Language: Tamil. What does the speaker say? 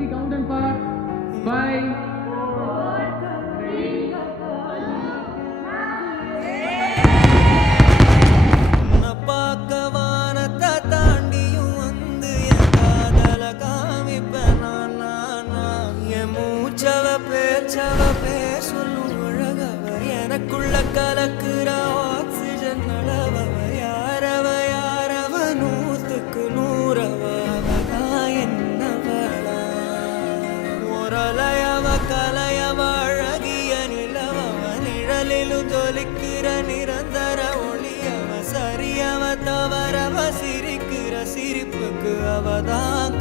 60 count and for 5 எனக்குள்ள கலக்குற ஆக்சிஜன் அளவவ யாரவ யாரவ 100க்கு 100 என்னவளா ஒரலையவ கலையவ அழகிய நிலவவ நிழலிலும் ஜொலிக்கிற நிரந்தர ஒளியவ சரியவ தவறவ சிரிக்கிற சிரிப்புக்கு அவதான்